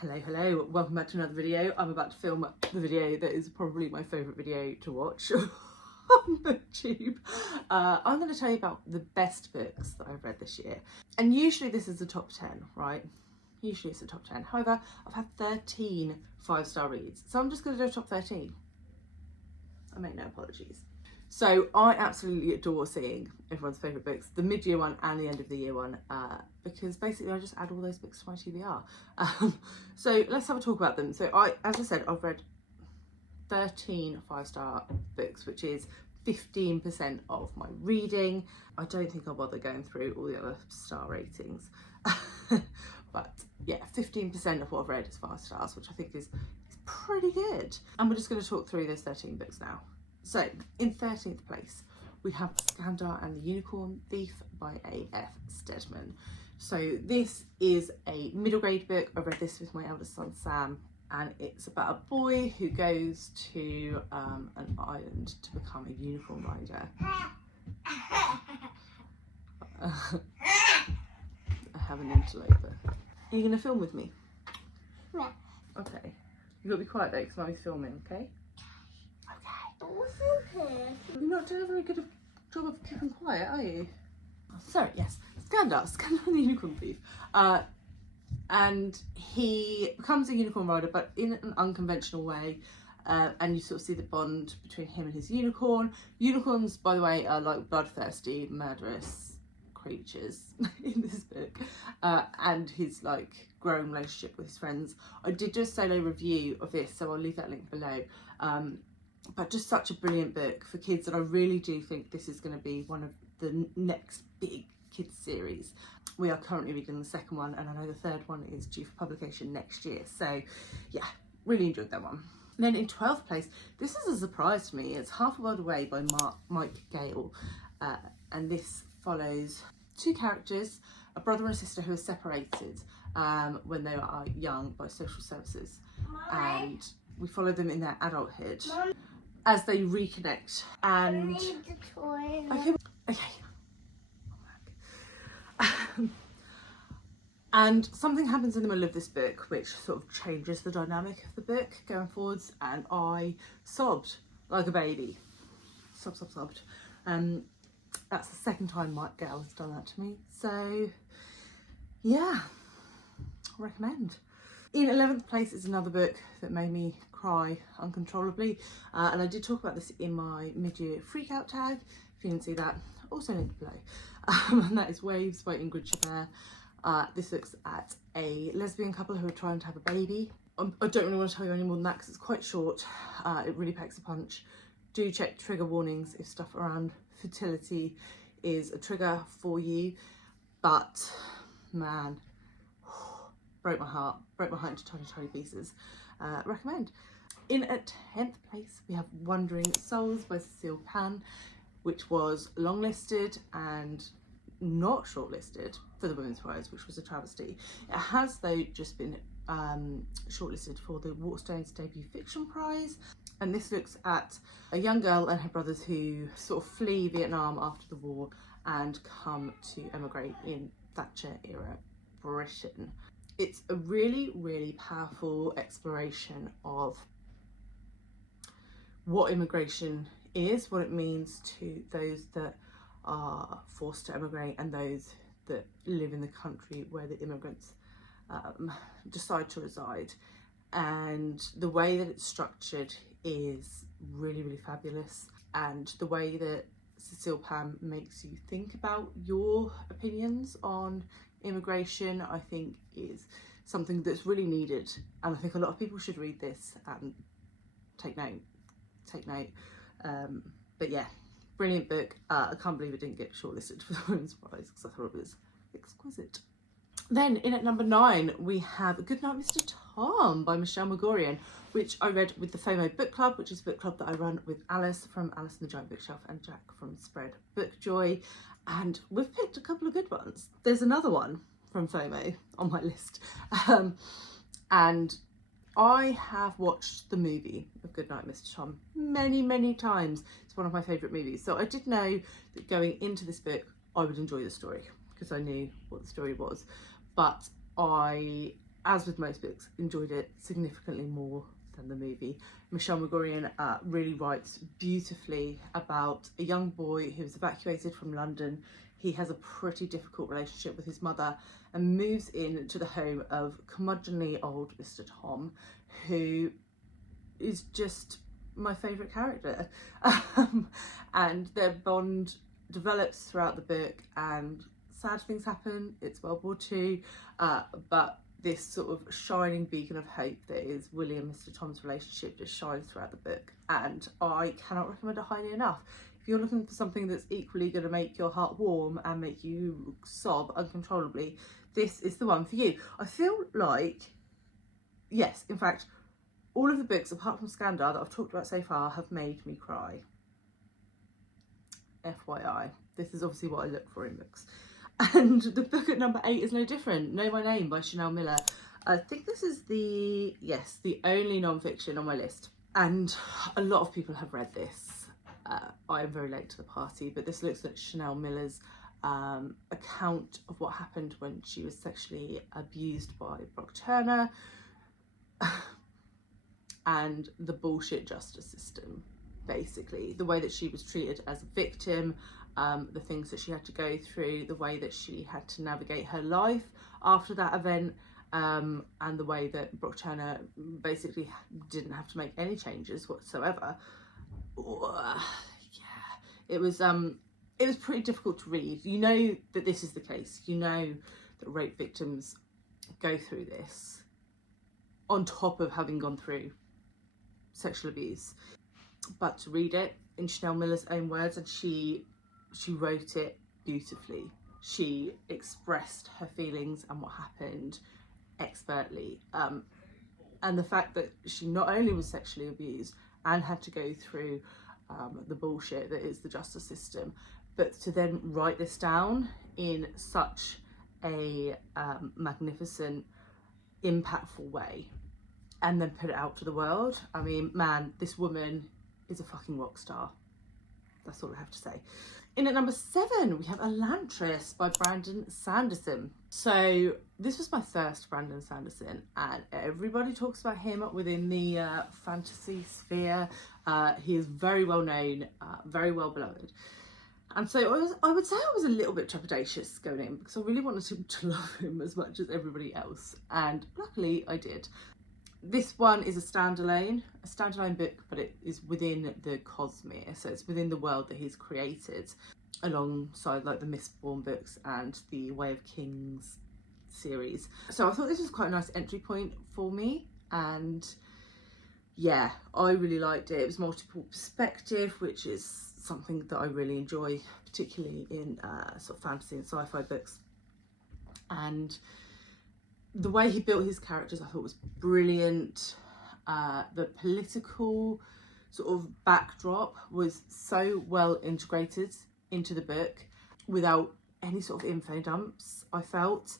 Hello, welcome back to another video. I'm about to film the video that is probably my favourite video to watch on BookTube. I'm going to tell you about the best books that I've read this year. And usually this is the top 10, right? Usually it's the top 10. However, I've had 13 5-star reads. So I'm just going to do a top 13. I make no apologies. So I absolutely adore seeing everyone's favourite books, the mid-year one and the end of the year one, because basically I just add all those books to my TBR. So let's have a talk about them. So as I said, I've read 13 5-star books, which is 15% of my reading. I don't think I'll bother going through all the other star ratings. But yeah, 15% of what I've read is 5 stars, which I think is pretty good. And we're just going to talk through those 13 books now. So, in 13th place, we have Skandar and the Unicorn Thief by A.F. Steadman. So this is a middle grade book. I read this with my eldest son Sam, and it's about a boy who goes to an island to become a unicorn rider. I have an interloper. Are you going to film with me? Yeah. Okay. You've got to be quiet though, because Mummy's filming, okay? You're not doing a very good job of keeping quiet, are you? So yes, Skandar and the Unicorn Thief. And he becomes a unicorn rider, but in an unconventional way. And you sort of see the bond between him and his unicorn. Unicorns, by the way, are like bloodthirsty, murderous creatures in this book. And his like growing relationship with his friends. I did do a solo review of this, so I'll leave that link below. But just such a brilliant book for kids, and I really do think this is going to be one of the next big kids series. We are currently reading the second one, and I know the third one is due for publication next year. So yeah, really enjoyed that one. And then in 12th place, this is a surprise to me. It's Half a World Away by Mike Gale, and this follows two characters, a brother and a sister who are separated when they are young by social services, and we follow them in their adulthood as they reconnect. And okay. And something happens in the middle of this book which sort of changes the dynamic of the book going forwards, and I sobbed like a baby. Sobbed. That's the second time Mike Gale has done that to me, so yeah, recommend. In 11th place is another book that made me cry uncontrollably, and I did talk about this in my mid-year freakout tag. If you didn't see that, also linked below. And that is Waves by Ingrid Chabert. This looks at a lesbian couple who are trying to have a baby. I don't really want to tell you any more than that because it's quite short. It really packs a punch. Do check trigger warnings if stuff around fertility is a trigger for you. But man, broke my heart into tiny pieces. Recommend. In at 10th place we have Wandering Souls by Cecile Pan, which was longlisted and not shortlisted for the Women's Prize, which was a travesty. It has though just been shortlisted for the Waterstones Debut Fiction Prize, and this looks at a young girl and her brothers who sort of flee Vietnam after the war and come to emigrate in Thatcher era Britain. It's a really, really powerful exploration of what immigration is, what it means to those that are forced to emigrate and those that live in the country where the immigrants decide to reside. And the way that it's structured is really, really fabulous. And the way that Cecile Pan makes you think about your opinions on immigration, I think is something that's really needed, and I think a lot of people should read this and take note. But yeah, brilliant book. I can't believe it didn't get shortlisted for the Women's Prize because I thought it was exquisite. Then in at number 9 we have Goodnight Mr. Tom by Michelle Magorian, which I read with the FOMO Book Club, which is a book club that I run with Alice from Alice and the Giant Bookshelf and Jack from Spread Book Joy, and we've picked a couple of good ones. There's another one from FOMO on my list, and I have watched the movie of Goodnight Mr. Tom many times. It's one of my favourite movies, so I did know that going into this book I would enjoy the story because I knew what the story was, but I as with most books, enjoyed it significantly more than the movie. Michelle Magorian really writes beautifully about a young boy who was evacuated from London. He has a pretty difficult relationship with his mother and moves into the home of curmudgeonly old Mr. Tom, who is just my favourite character. And their bond develops throughout the book, and sad things happen. It's World War II, but this sort of shining beacon of hope that is Willie and Mr. Tom's relationship just shines throughout the book, and I cannot recommend it highly enough. If you're looking for something that's equally going to make your heart warm and make you sob uncontrollably, this is the one for you. I feel like, yes, in fact, all of the books apart from Scandal that I've talked about so far have made me cry. FYI, this is obviously what I look for in books. And the book at number 8 is no different. Know My Name by Chanel Miller. I think this is the only non-fiction on my list. And a lot of people have read this. I am very late to the party, but this looks at Chanel Miller's account of what happened when she was sexually abused by Brock Turner and the bullshit justice system, basically. The way that she was treated as a victim, the things that she had to go through, the way that she had to navigate her life after that event, and the way that Brock Turner basically didn't have to make any changes whatsoever. Yeah, it was pretty difficult to read. You know that this is the case. You know that rape victims go through this on top of having gone through sexual abuse. But to read it in Chanel Miller's own words, and she wrote it beautifully. She expressed her feelings and what happened expertly. And the fact that she not only was sexually abused and had to go through the bullshit that is the justice system, but to then write this down in such a magnificent, impactful way and then put it out to the world. I mean, man, this woman is a fucking rock star. That's all I have to say. In at number 7, we have Elantris by Brandon Sanderson. So this was my first Brandon Sanderson, and everybody talks about him within the fantasy sphere. He is very well known, very well beloved. And so I would say I was a little bit trepidatious going in, because I really wanted to love him as much as everybody else. And luckily I did. This one is a standalone book, but it is within the Cosmere, so it's within the world that he's created, alongside like the Mistborn books and the Way of Kings series. So I thought this was quite a nice entry point for me, and yeah, I really liked it. It was multiple perspective, which is something that I really enjoy, particularly in sort of fantasy and sci-fi books. And the way he built his characters I thought was brilliant. The political sort of backdrop was so well integrated into the book without any sort of info dumps, I felt.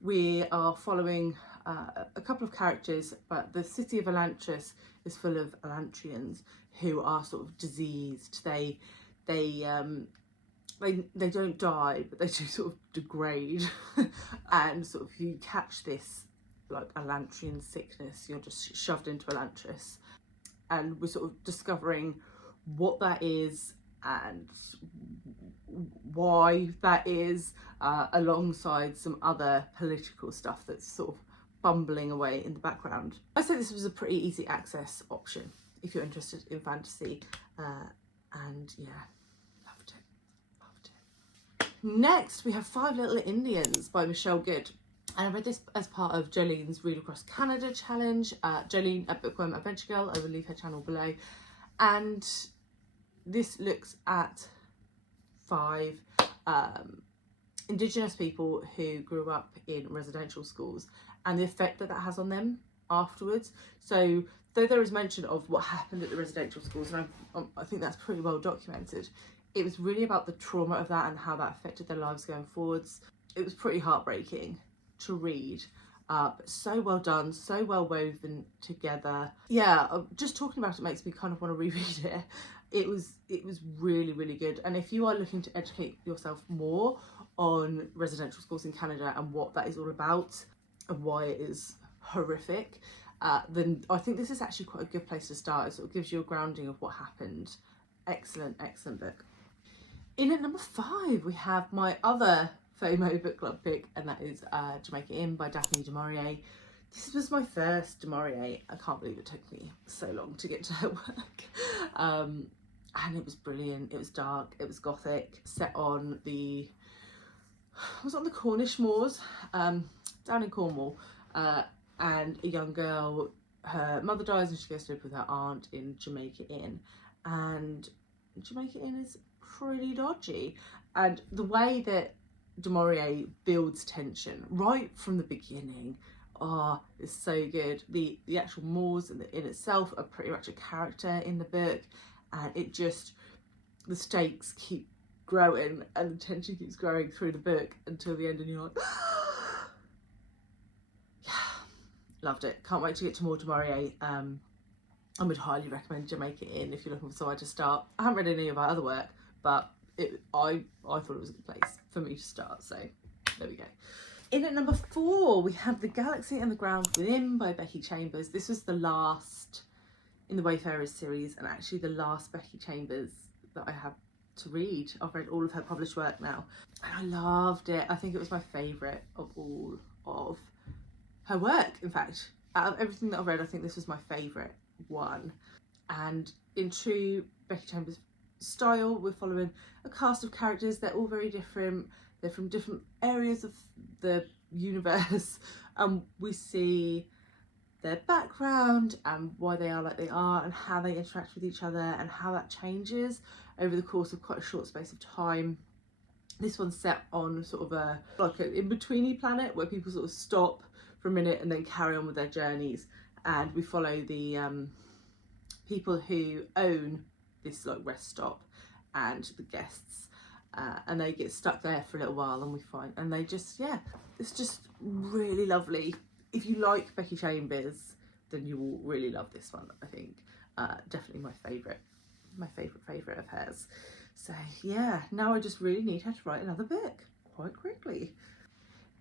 We are following a couple of characters, but the city of Elantris is full of Elantrians who are sort of diseased. They don't die, but they do sort of degrade. And sort of if you catch this like Elantrian sickness, you're just shoved into Elantris. And we're sort of discovering what that is and why that is, alongside some other political stuff that's sort of bumbling away in the background. I said this was a pretty easy access option if you're interested in fantasy, and yeah, loved it. Next, we have Five Little Indians by Michelle Good. And I read this as part of Jolene's Read Across Canada challenge. Jolene at Bookworm Adventure Girl, I will leave her channel below. And this looks at 5 Indigenous people who grew up in residential schools and the effect that has on them afterwards. So though there is mention of what happened at the residential schools, and I think that's pretty well documented, it was really about the trauma of that and how that affected their lives going forwards. It was pretty heartbreaking to read, but so well done, so well woven together. Yeah, just talking about it makes me kind of want to reread it. It was really, really good. And if you are looking to educate yourself more on residential schools in Canada and what that is all about and why it is horrific, then I think this is actually quite a good place to start. It sort of gives you a grounding of what happened. Excellent, excellent book. In at number 5, we have my other FOMO book club pick, and that is Jamaica Inn by Daphne du Maurier. This was my first du Maurier. I can't believe it took me so long to get to her work. And it was brilliant. It was dark, it was gothic, set on the Cornish moors, down in Cornwall, and a young girl, her mother dies and she goes to live with her aunt in Jamaica Inn, and Jamaica Inn is pretty dodgy, and the way that du Maurier builds tension right from the beginning, it's so good. The actual moors in itself are pretty much a character in the book, and it just, the stakes keep growing and the tension keeps growing through the book until the end, and you're like, yeah, loved it. Can't wait to get to more du Maurier. I would highly recommend Jamaica Inn if you're looking for somewhere to start. I haven't read any of our other work, but I thought it was a good place for me to start, so there we go. In at number 4, we have The Galaxy and the Ground Within by Becky Chambers. This was the last in the Wayfarers series, and actually the last Becky Chambers that I have to read. I've read all of her published work now, and I loved it. I think it was my favourite of all of her work. In fact, out of everything that I've read, I think this was my favourite one. And in true Becky Chambers style, we're following a cast of characters. They're all very different. They're from different areas of the universe, and we see their background and why they are like they are, and how they interact with each other, and how that changes over the course of quite a short space of time. This one's set on sort of an in-betweeny planet where people sort of stop for a minute and then carry on with their journeys, and we follow the people who own this like rest stop and the guests, and they get stuck there for a little while, and they just, it's just really lovely. If you like Becky Chambers, then you will really love this one, I think. Definitely my favourite of hers. So yeah, now I just really need her to write another book quite quickly.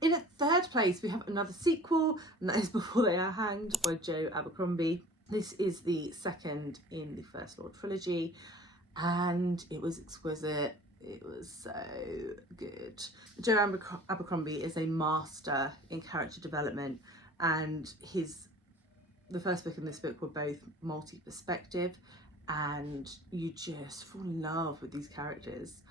In at 3rd place, we have another sequel, and that is Before They Are Hanged by Jo Abercrombie. This is the second in the First Law trilogy, and it was exquisite. It was so good. Jo Abercrombie is a master in character development, and the first book and this book were both multi-perspective, and you just fall in love with these characters.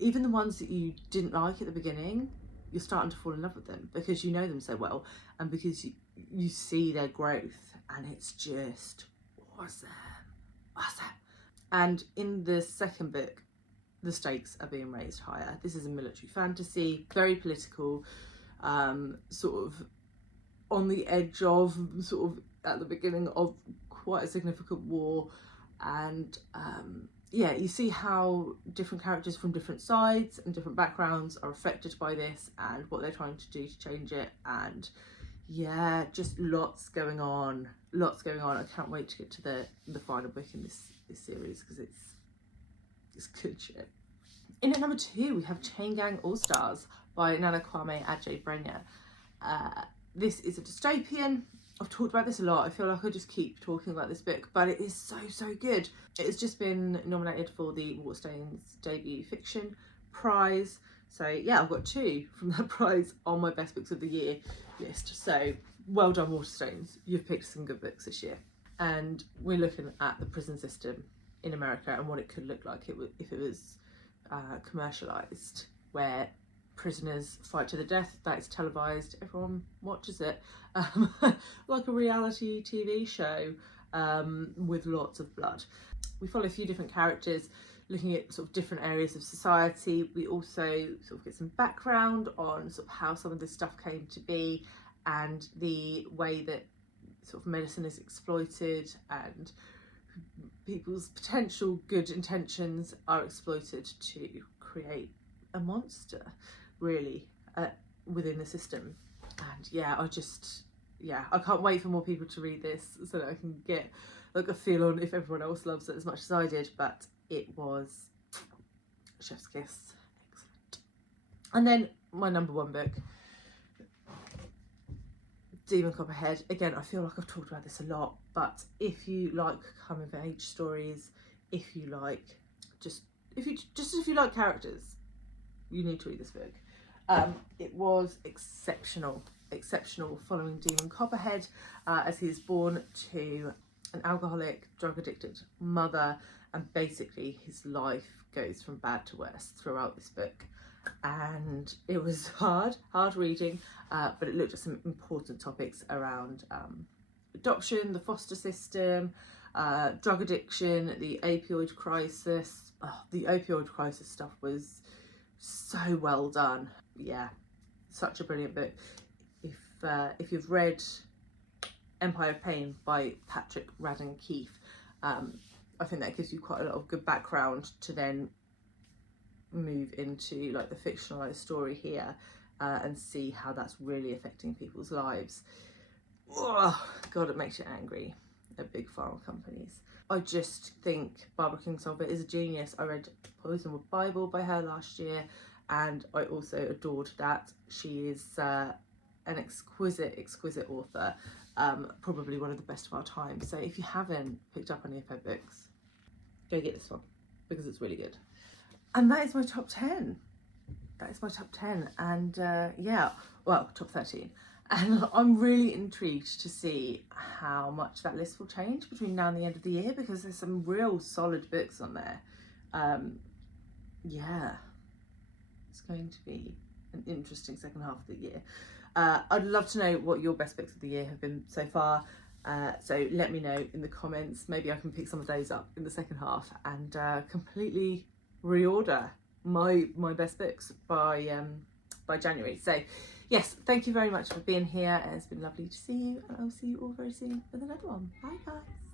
Even the ones that you didn't like at the beginning, you're starting to fall in love with them because you know them so well, and because you see their growth, and it's just awesome. And in the second book, the stakes are being raised higher. This is a military fantasy, very political, sort of on the edge of, sort of at the beginning of quite a significant war, and you see how different characters from different sides and different backgrounds are affected by this, and what they're trying to do to change it, and just lots going on. I can't wait to get to the final book in this series, because it's good shit. In at number 2, we have Chain Gang All Stars by Nana Kwame Adjei-Brenyah. This is a dystopian. I've talked about this a lot. I feel like I just keep talking about this book, but it is so good. It has just been nominated for the Waterstones Debut Fiction Prize. So yeah, I've got 2 from that prize on my best books of the year list. So well done, Waterstones. You've picked some good books this year. And we're looking at the prison system in America and what it could look like if it was commercialised, where prisoners fight to the death. That is televised. Everyone watches it, like a reality TV show, with lots of blood. We follow a few different characters, looking at sort of different areas of society. We also sort of get some background on sort of how some of this stuff came to be, and the way that sort of medicine is exploited, and people's potential good intentions are exploited to create a monster, really, within the system. And I can't wait for more people to read this so that I can get like a feel on if everyone else loves it as much as I did. But it was chef's kiss. Excellent. And then my number 1 book, Demon Copperhead. Again, I feel like I've talked about this a lot, but if you like coming of age stories, if you like if you like characters, you need to read this book. It was exceptional following Demon Copperhead as he is born to an alcoholic, drug addicted mother, and basically his life goes from bad to worse throughout this book. And it was hard reading, but it looked at some important topics around adoption, the foster system, drug addiction, the opioid crisis. Oh, the opioid crisis stuff was so well done. Yeah, such a brilliant book. If you've read Empire of Pain by Patrick Radden Keefe, I think that gives you quite a lot of good background to then move into like the fictionalized story here and see how that's really affecting people's lives. Oh, God, it makes you angry at big pharma companies. I just think Barbara Kingsolver is a genius. I read Poisonwood Bible by her last year, and I also adored that. She is an exquisite author, probably one of the best of our time. So if you haven't picked up any of her books, go get this one because it's really good. And that is my top 10. That is my top 10. And yeah, well, top 13. And I'm really intrigued to see how much that list will change between now and the end of the year, because there's some real solid books on there. Yeah, it's going to be an interesting second half of the year. I'd love to know what your best books of the year have been so far. So let me know in the comments. Maybe I can pick some of those up in the second half and completely reorder my best books by January. So yes, thank you very much for being here. It's been lovely to see you, and I'll see you all very soon with another one. Bye guys.